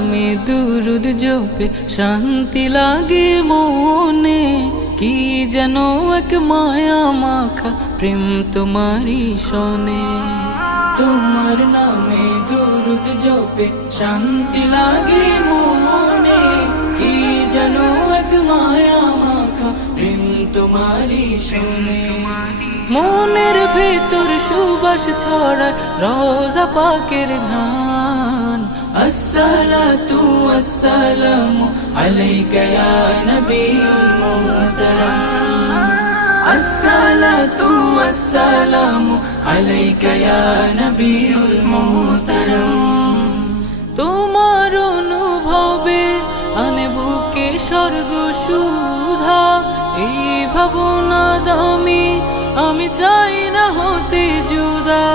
নামে দুরুদ জপে শান্তি লাগে মনে, কি যেন এক মায়া মাখা প্রেম তোমারই শোনে। তোমার নামে দুরুদ জপে শান্তি লাগে মনে, কি যেন এক মায়া মাখা প্রেম তোমারই শোনে। মনের ভেতর সুবাস ছড়ায় রোজা পাকের ঘ্রাণ। আসসালাতু ওয়াসসালামু আলাইকা ইয়া নবিয়ুল মুহতারাম। আসসালাতু ওয়াসসালামু আলাইকা ইয়া নবিয়ুল মুহতারাম। তোমার অনুভবে আনে বুকে স্বর্গ সুধা, এই ভাবনা দামি আমি চাই না হতে জুদা।